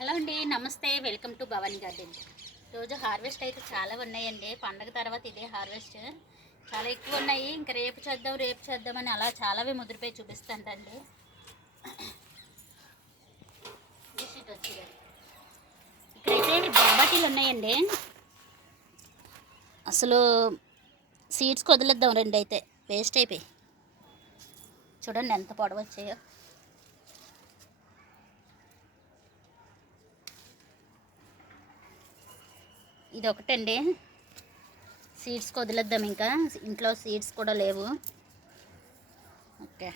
Hello అండి నమస్తే. Welcome to Bhavani garden. రోజు హార్వెస్ట్ అయితే చాలా ఉన్నాయండి. పండగ తర్వాత ఇదే హార్వెస్ట్. చాలా ఎక్కువ ఉన్నాయి. ఇంకా రేపు చేద్దాం రేపు చేద్దామని అలా చాలావే ముదిరిపోయి చూపిస్తానండి ఇక్కడైతే బాబాటీలు ఉన్నాయండి. అసలు సీడ్స్ వదిలేద్దాం రెండు అయితే. వేస్ట్ అయిపోయి. చూడండి ఎంత పొడవచ్చాయో ఇది ఒకటండి సీడ్స్ వదిలేద్దాం ఇంకా. ఇంట్లో సీడ్స్ కూడా లేవు. ఓకే.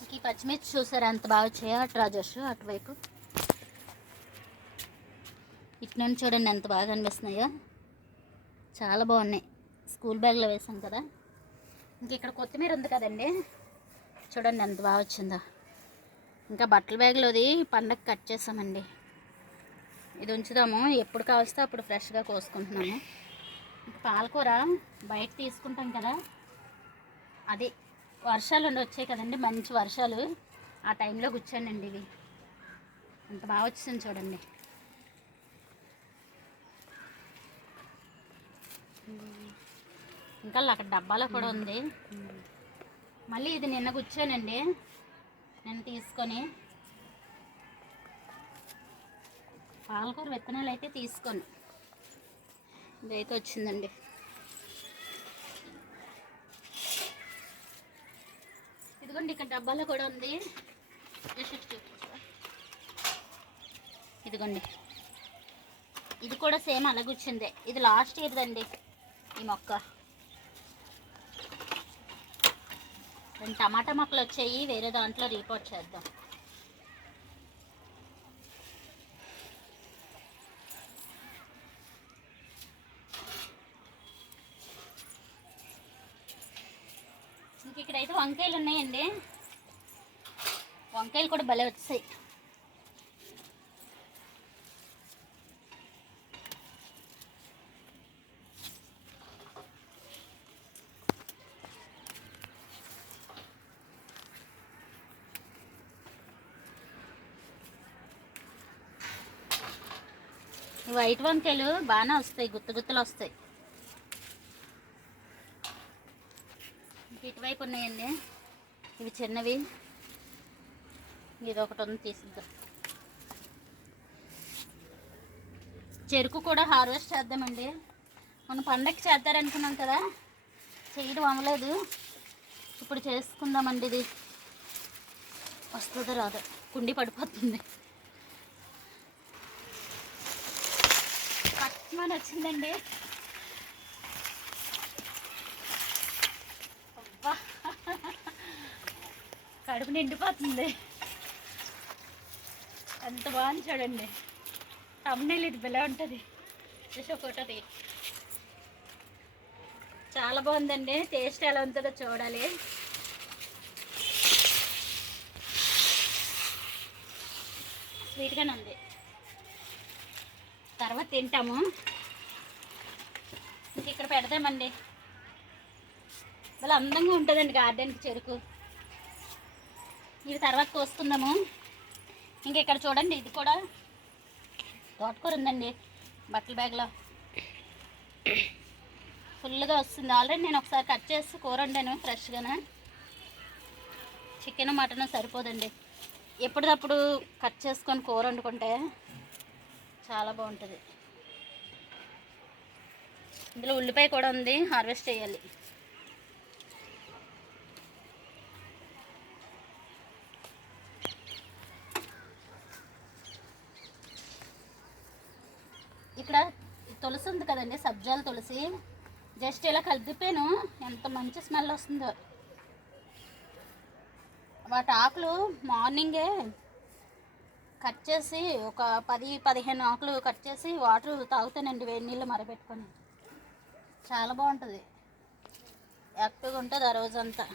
ఇంక ఈ పచ్చిమిర్చి చూసారా? ఎంత బాగా వచ్చాయో అటు రాజేష్ అటువైపు. ఇటు నుండి చూడండి ఎంత బాగా అనిపిస్తున్నాయో చాలా బాగున్నాయి. స్కూల్ బ్యాగ్లో వేసాం కదా. ఇంక ఇక్కడ కొత్తిమీర ఉంది కదండి. చూడండి ఎంత బాగా వచ్చిందో. ఇంకా బట్టల బ్యాగ్లోది పండగ కట్ చేసామండి ఇది ఉంచుదాము. ఎప్పుడు కావస్తే అప్పుడు ఫ్రెష్గా కోసుకుంటున్నాము. పాలకూర బయట తీసుకుంటాం కదా. అది వర్షాలు ఉండి వచ్చాయి కదండి మంచి వర్షాలు. ఆ టైంలో కూర్చోండి ఇవి. అంత బాగా వచ్చింది చూడండి. ఇంకా అక్కడ డబ్బాలో కూడా ఉంది. మళ్ళీ ఇది నిన్న కూర్చోనండి. నేను తీసుకొని పాలకూర విత్తనాలు అయితే తీసుకొని ఇదైతే వచ్చిందండి. ఇదిగోండి ఇక్కడ డబ్బాలో కూడా ఉంది. ఇదిగోండి. ఇది కూడా సేమ్ అలాగొచ్చిందే ఇది లాస్ట్ ఇయర్దండి ఈ మొక్క. రెండు టమాటా మొక్కలు వచ్చాయి వేరే దాంట్లో రీపోర్ట్ చేద్దాం. ఇంక ఇక్కడైతే వంకాయలు ఉన్నాయండి. వంకాయలు కూడా భలే వచ్చాయి. వైట్ వంకాయలు బాగానే వస్తాయి గుత్త గుత్తలు వస్తాయి. ఇటువైపు ఉన్నాయండి. ఇవి చిన్నవి. ఇది ఒకటి ఉంది తీసిద్దాం. చెరుకు కూడా హార్వెస్ట్ చేద్దామండి. మనం పండగకి చేద్దారనుకున్నాం కదా చేయడం అవ్వలేదు. ఇప్పుడు చేసుకుందామండి ఇది. వస్తుందో రాదో కుండి పడిపోతుంది. పచ్చమని వచ్చిందండి అబ్బా. కడుపు నిండిపోతుంది. ఎంత బాగుంది చూడండి తమ్ముళ్ళు ఇది బిలా ఉంటుంది. చూసి ఒకటి చాలా బాగుందండి. టేస్ట్ ఎలా ఉంటుందో చూడాలి. స్వీట్గానే ఉంది. తర్వాత తింటాము. ఇంక ఇక్కడ పెడదామండి చాలా అందంగా ఉంటుందండి గార్డెన్కి చెరుకు. ఇవి తర్వాత కోసుకుందాము. ఇంక ఇక్కడ చూడండి ఇది కూడా తోటకూర ఉందండి బట్టల బ్యాగ్లో. ఫుల్గా వస్తుంది. ఆల్రెడీ నేను ఒకసారి కట్ చేసి కూర వండాను ఫ్రెష్గానే. చికెన్ మటన్ సరిపోదండి. ఎప్పటికప్పుడు కట్ చేసుకొని కూర వండుకుంటే చాలా బాగుంటుంది. ఇందులో ఉల్లిపాయ కూడా ఉంది హార్వెస్ట్ చేయాలి. ఇక్కడ తులసి ఉంది కదండి సబ్జాల తులసి. జస్ట్ ఇలా కలిపిపోయాను ఎంత మంచి స్మెల్ వస్తుందో. వాటి ఆకులు మార్నింగే కట్ చేసి ఒక పది పదిహేను ఆకులు కట్ చేసి వాటర్ తాగుతానండి వేడి నీళ్ళు మరబెట్టుకొని. చాలా బాగుంటుంది. యాక్టివ్గా ఉంటుంది ఆ రోజంతా.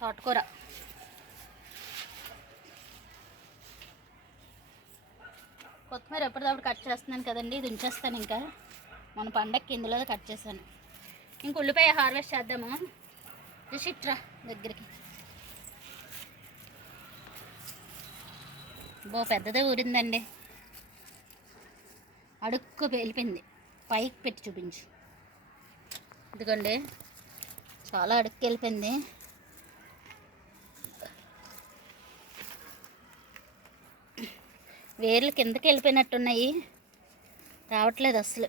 తోటకూర. కొత్తిమీర ఎప్పటిదప్పుడు కట్ చేస్తున్నాను కదండి ఇది ఉంచేస్తాను ఇంకా. మన పండగకి ఇందులో కట్ చేశాను. ఇంక ఉల్లిపాయ హార్వెస్ట్ చేద్దాము? రిషిట్రా దగ్గరికి. బో పెద్దదే ఊరిందండి. అడుక్కు వెళ్ళిపోయింది పైకి పెట్టి చూపించు. ఎందుకండి చాలా అడుక్కు వెళ్ళిపోయింది. వేర్లు కిందకి వెళ్ళిపోయినట్టున్నాయి. రావట్లేదు అసలు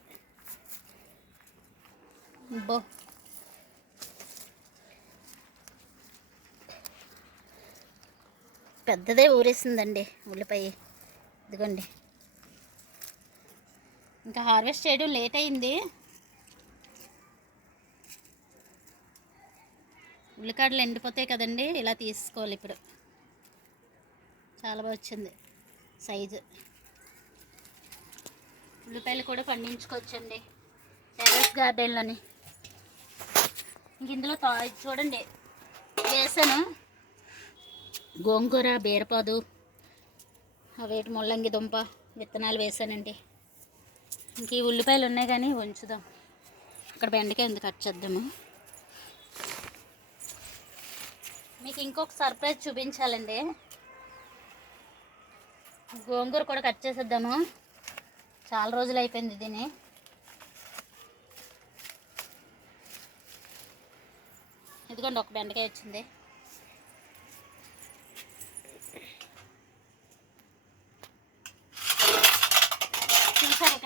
బో. పెద్దదే ఊరేసిందండి ఉల్లిపాయ. ఇదిగోండి. ఇంకా హార్వెస్ట్ చేయడం లేట్ అయింది. ఉల్లికాడలు ఎండిపోతాయి కదండి ఇలా తీసుకోవాలి ఇప్పుడు. చాలా బాగా వచ్చింది సైజు. ఉల్లిపాయలు కూడా పండించుకోవచ్చండి. టెర్రస్ గార్డెన్లోని. ఇంక ఇందులో తా చూడండి. వేసాను. గోంగూర బీరపాదు అవేటి ముల్లంగి దుంప విత్తనాలు వేసానండి. ఇంక ఈ ఉల్లిపాయలు ఉన్నాయి కానీ ఉంచుదాం. అక్కడ బెండకాయ ఉంది కట్ చేద్దాము. మీకు ఇంకొక సర్ప్రైజ్ చూపించాలండి. గోంగూర కూడా కట్ చేసేద్దాము. చాలా రోజులు అయిపోయింది దీని. ఇదిగోండి ఒక బెండకాయ వచ్చింది.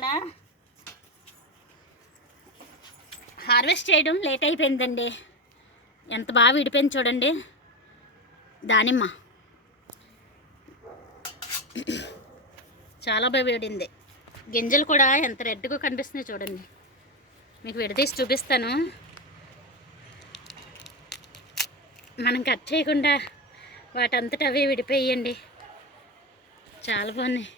కూడా హార్వెస్ట్ చేయడం లేట్ అయిపోయిందండి. ఎంత బాగా విడిపోయింది చూడండి. దానిమ్మ. చాలా బాగా వేడింది గింజలు కూడా ఎంత రెడ్గా కనిపిస్తున్నాయి చూడండి. మీకు విడదీసి చూపిస్తాను. మనం కట్ చేయకుండా వాటంతట అవి విడిపోయండి చాలా బాగున్నాయి.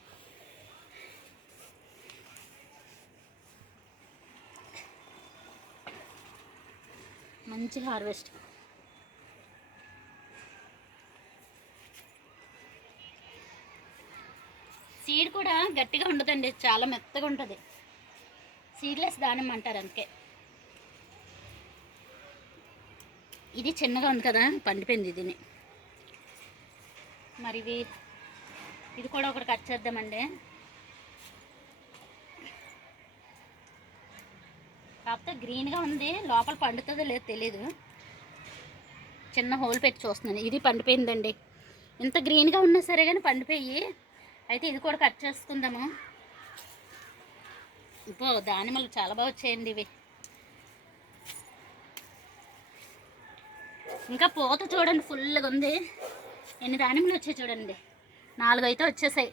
మంచి హార్వెస్ట్. సీడ్ కూడా గట్టిగా ఉండదండి చాలా మెత్తగా ఉంటుంది. సీడ్లెస్ దానిమ్మ అంటారు అందుకే. ఇది చిన్నగా ఉంది కదా పండిపోయింది దీని మరి ఇది కూడా ఒకటి కట్ చేద్దామండి. కాకపోతే గ్రీన్గా ఉంది. లోపల పండుతుందో లేదో తెలీదు. చిన్న హోల్ పెట్టి చూస్తున్నాను. ఇది పండిపోయిందండి. ఇంత గ్రీన్గా ఉన్నా సరే కానీ పండిపోయి అయితే ఇది కూడా కట్ చేసుకుందాము. ఇప్పు దానిమలు చాలా బాగా వచ్చాయండి ఇవి. ఇంకా పూత చూడండి ఫుల్గా ఉంది. ఎన్ని దానిమలు వచ్చాయి చూడండి. నాలుగు అయితే వచ్చేసాయి.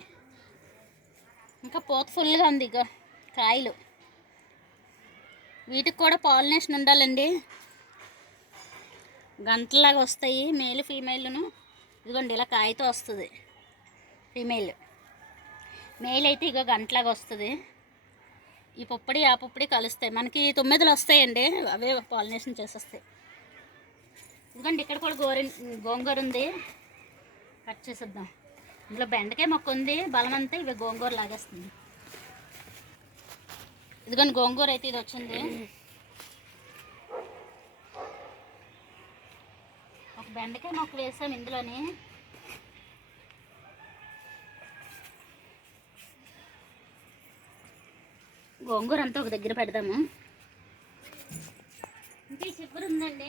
ఇంకా పూత ఫుల్గా ఉంది ఇక కాయలు. వీటికి కూడా పాలినేషన్ ఉండాలండి. గంటలాగా వస్తాయి మేల్ ఫీమేల్ను. ఇదిగోండి ఇలా కాయతో వస్తుంది. ఫీమేల్. మేల్ అయితే ఇక గంటలాగా వస్తుంది. ఈ పుప్పడి ఆ పుప్పడి కలుస్తాయి. మనకి తొమ్మిదిలు వస్తాయండి అవే పాలినేషన్ చేసేస్తాయి. ఇదిగోండి ఇక్కడ కూడా గోరి గోంగూర ఉంది. కట్ చేసేద్దాం. ఇందులో బెండకాయ మొక్క ఉంది బలమంతా ఇవి గోంగూర లాగేస్తుంది ఇదిగోండి గోంగూర అయితే ఇది వచ్చింది. ఒక బెండకాయ మొక్క వేసాం ఇందులోని. గోంగూర అంతా ఒక దగ్గర పెడదాము. ఇంకా చివరి ఉందండి.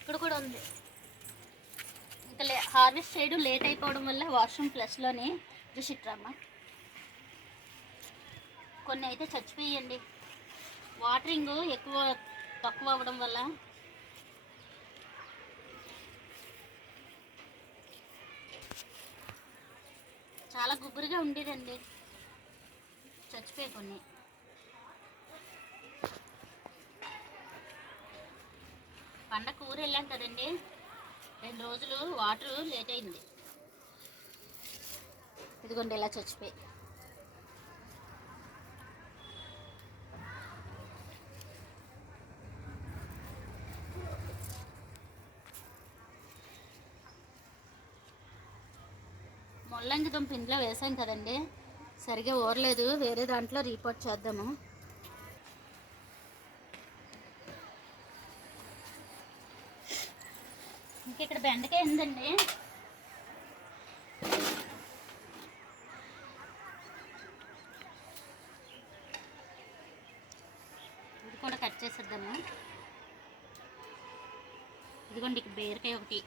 ఇక్కడ కూడా ఉంది. ఇంకా లే హార్వెస్ట్ చేయడం లేట్ అయిపోవడం వల్ల వాష్రూమ్ ప్లస్లోని రుషిట్రమ్మ కొన్ని అయితే చచ్చిపోయండి. వాటరింగ్ ఎక్కువ తక్కువ అవ్వడం వల్ల. చాలా గుబురుగా ఉండేదండి. చచ్చిపోయి కొన్ని. పండగ ఊరు వెళ్ళాం కదండి. రెండు రోజులు వాటర్ లేట్ అయింది. ఇదిగోండి ఇలా చచ్చిపోయి పర్లంజకం ఇంట్లో వేసాం కదండి. సరిగా ఓర్లేదు వేరే దాంట్లో రిపోర్ట్ చేద్దాము. ఇంక ఇక్కడ బెండకాయ ఉందండి. ఇది కూడా కట్ చేసేద్దాము. ఇదిగోండి ఇక బీరకాయ ఒకటి.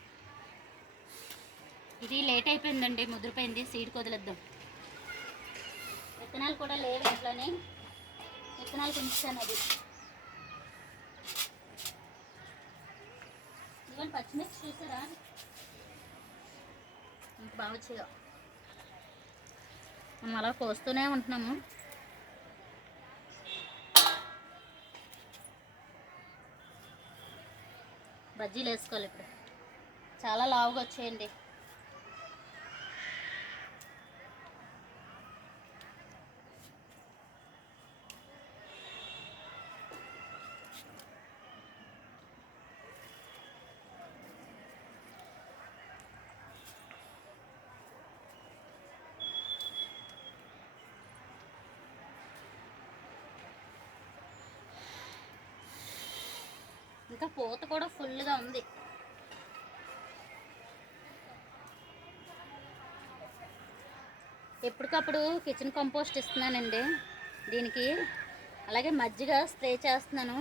ఇది లేట్ అయిపోయిందండి ముదిరిపోయింది. సీడ్ వదిలేద్దాం విత్తనాలు కూడా లేవు ఇంట్లోనే. విత్తనాలు పెంచుతాను అది. ఇదిగోండి పచ్చిమిర్చి చూసారా? ఇంక బాగా వచ్చాయో. మనం అలా కోస్తూనే ఉంటున్నాము. బజ్జీలు వేసుకోవాలి ఇప్పుడు. చాలా లావుగా వచ్చేయండి. ఇంకా పూత కూడా ఫుల్గా ఉంది. ఎప్పటికప్పుడు కిచెన్ కంపోస్ట్ ఇస్తున్నానండి. దీనికి అలాగే మజ్జిగ స్ప్రే చేస్తున్నాను.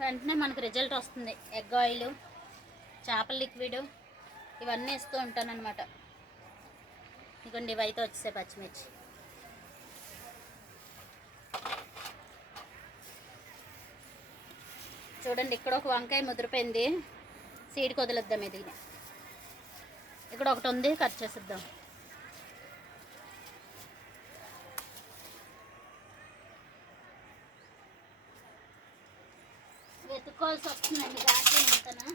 వెంటనే మనకు రిజల్ట్ వస్తుంది. ఎగ్ ఆయిల్ చేపల లిక్విడ్ ఇవన్నీ ఇస్తూ ఉంటాను అనమాట ఇదిగోండి ఇవైతే వచ్చేసాయి పచ్చిమిర్చి. చూడండి ఇక్కడ ఒక వంకాయ ముదిరిపోయింది. సీడ్ వదిలేద్దాం ఇది. ఇక్కడ ఒకటి ఉంది కట్ చేసేద్దాం. వెతుక్కోవాల్సి వస్తుందండి గార్డెన్ అంతనా?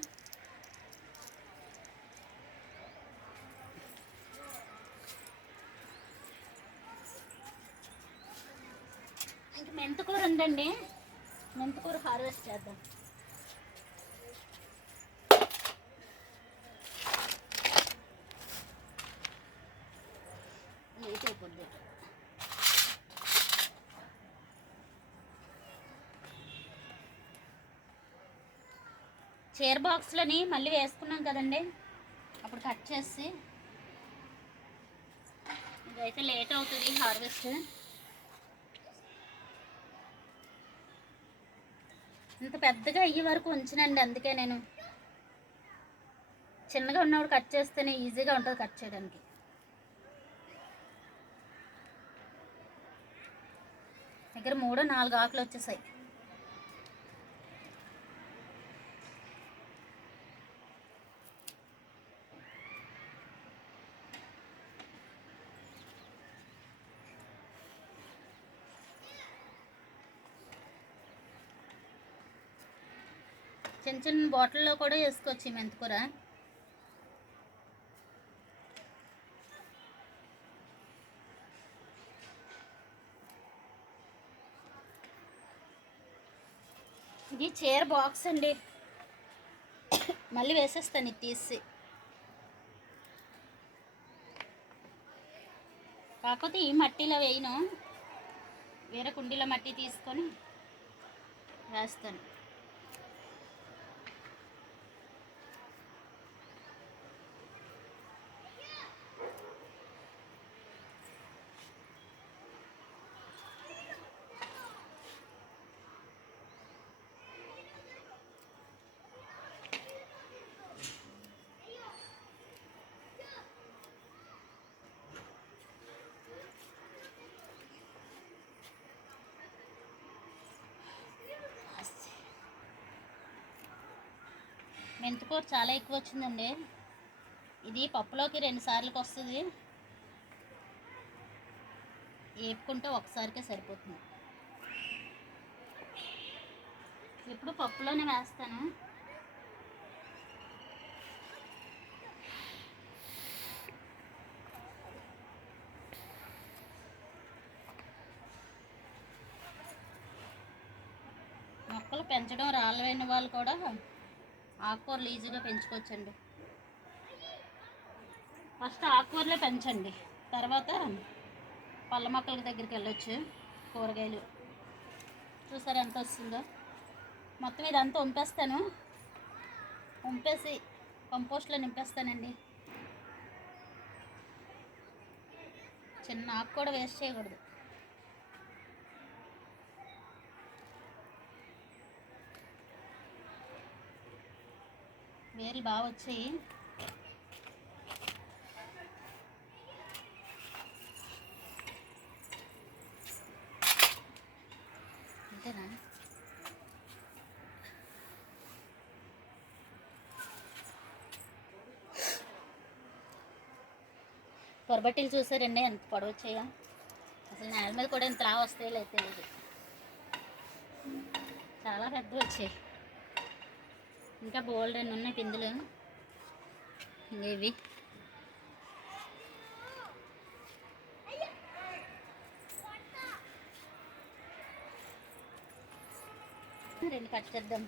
ఇంక మెంతకూర ఉందండి. మెంతకూర హార్వెస్ట్ చేద్దాం లేట్ అయిపోద్ది స్క్వేర్ బాక్స్లని మళ్ళీ వేసుకున్నాం కదండి. అప్పుడు కట్ చేసి ఇదైతే లేట్ అవుతుంది హార్వెస్ట్. ఇంత పెద్దగా అయ్యే వరకు ఉంచినండి అందుకే నేను. చిన్నగా ఉన్నప్పుడు కట్ చేస్తేనే ఈజీగా ఉంటుంది కట్ చేయడానికి. దగ్గర మూడో నాలుగు ఆకులు వచ్చేసాయి. చిన్న చిన్న బాటిల్లో కూడా వేసుకోవచ్చు ఈ మెంతికూర ఇది చీర బాక్స్ అండి. మళ్ళీ వేసేస్తాను ఇది తీసి. కాకపోతే ఈ మట్టిలో వేయను. వేరే కుండీలో మట్టి తీసుకొని వేస్తాను. మెంతికూర చాలా ఎక్కువ వచ్చిందండి ఇది పప్పులోకి రెండు సార్లకి వస్తుంది వేపుకుంటే ఒకసారికే సరిపోతుంది. ఎప్పుడు పప్పులోనే వేస్తాను. మొక్కలు పెంచడం రాలేని వాళ్ళు కూడా ఆకుకూరలు ఈజీగా పెంచుకోవచ్చండి. ఫస్ట్ ఆకుకూరలే పెంచండి. తర్వాత పళ్ళ మొక్కల దగ్గరికి వెళ్ళొచ్చు కూరగాయలు. చూసారు ఎంత వస్తుందో? మొత్తం ఇదంతా ఉంపేస్తాను. ఉంపేసి కంపోస్ట్లో నింపేస్తానండి. చిన్న ఆకు కూడా వేస్ట్ చేయకూడదు. వేలు బాగా వచ్చాయి. అంతేనా? పొరబట్టీలు చూసారండి ఎంత పొడవచ్చాయో. అసలు నేల మీద కూడా ఇంత రా వస్తాయో లేదు చాలా పెద్ద వచ్చాయి. ఇంకా బోల్డ్ అని ఉన్నాయి పిందులు. ఇవి. రెండు కట్ చేద్దాం.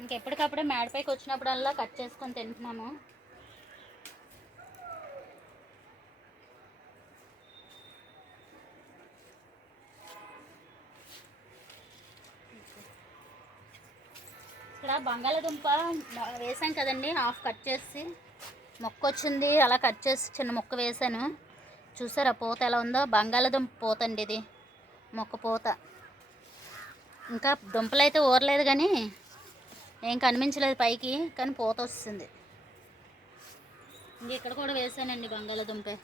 ఇంకెప్పటికప్పుడే మేడపైకి వచ్చినప్పుడల్లా కట్ చేసుకొని తింటున్నాము. ఇక్కడ బంగాళాదుంప వేసాం కదండి. హాఫ్ కట్ చేసి మొక్క వచ్చింది అలా కట్ చేసి చిన్న మొక్క వేసాను చూసారా పూత ఎలా ఉందో? బంగాళాదుంప పూత అండి ఇది. మొక్క పూత. ఇంకా దుంపలు అయితే ఊరలేదు కానీ ఏం కనిపించలేదు పైకి కానీ పూత వస్తుంది. ఇంక ఇక్కడ కూడా వేసానండి బంగాళదుంపే.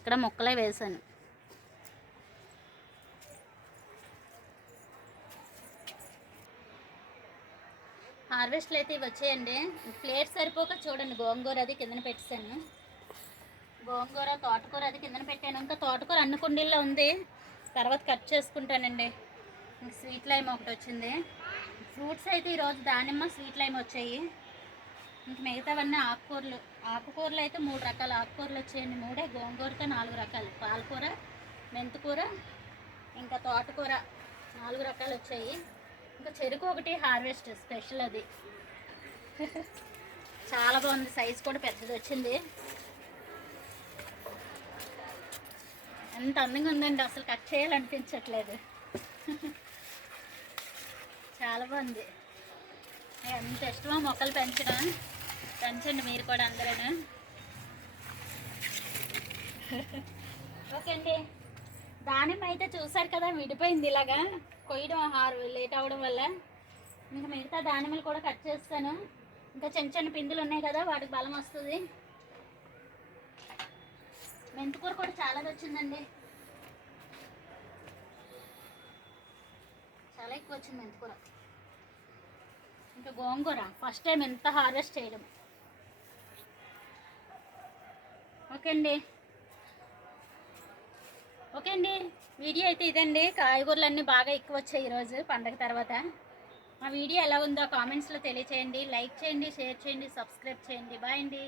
ఇక్కడ మొక్కలే వేసాను హార్వెస్ట్లు అయితే ఇవి వచ్చాయండి. ప్లేట్ సరిపోక చూడండి గోంగూర అది కిందన పెట్టాను గోంగూర తోటకూర అది కిందన పెట్టాను. ఇంకా తోటకూర అన్ని కుండీల్లో ఉంది. తర్వాత కట్ చేసుకుంటానండి. ఇంక స్వీట్ లైమ్ ఒకటి వచ్చింది. ఫ్రూట్స్ అయితే ఈరోజు దానిమ్మ స్వీట్ లైమ్ వచ్చాయి. ఇంక మిగతావన్నీ ఆకుకూరలు. ఆకుకూరలు అయితే మూడు రకాల. ఆకుకూరలు వచ్చాయండి మూడే. గోంగూరతో నాలుగు రకాలు. పాలకూర మెంతికూర ఇంకా తోటకూర నాలుగు రకాలు వచ్చాయి. ఇంకా చెరుకు ఒకటి హార్వెస్ట్ స్పెషల్ అది. చాలా బాగుంది సైజ్ కూడా పెద్దది వచ్చింది. ఎంత అందంగా ఉందండి అసలు కట్ చేయాలనిపించట్లేదు. చాలా బాగుంది. ఎంత ఇష్టమో మొక్కలు పెంచడం. పెంచండి మీరు కూడా అందరూ ఓకే అండి. దానిమ్మ అయితే చూసారు కదా విడిపోయింది ఇలాగా. కొయ్యడం ఆహారం లేట్ అవ్వడం వల్ల ఇంకా మిగతా దానిమ్మలు కూడా కట్ చేస్తాను. ఇంకా చిన్న చిన్న పిందులు ఉన్నాయి కదా వాటికి బలం వస్తుంది. మెంతికూర కూడా చాలా వచ్చిందండి చాలా ఎక్కువ వచ్చింది మెంతికూర. ఇంకా గోంగూర ఫస్ట్ టైం ఎంత హార్వెస్ట్ చేయడం. ఓకే అండి. ఓకే అండి. వీడియో అయితే ఇదండి. కాయగూరలు అన్నీ బాగా ఎక్కువ వచ్చాయి ఈరోజు పండగ తర్వాత. మా వీడియో ఎలా ఉందో కామెంట్స్లో తెలియచేయండి. లైక్ చేయండి షేర్ చేయండి సబ్స్క్రైబ్ చేయండి. బాయ్ అండి.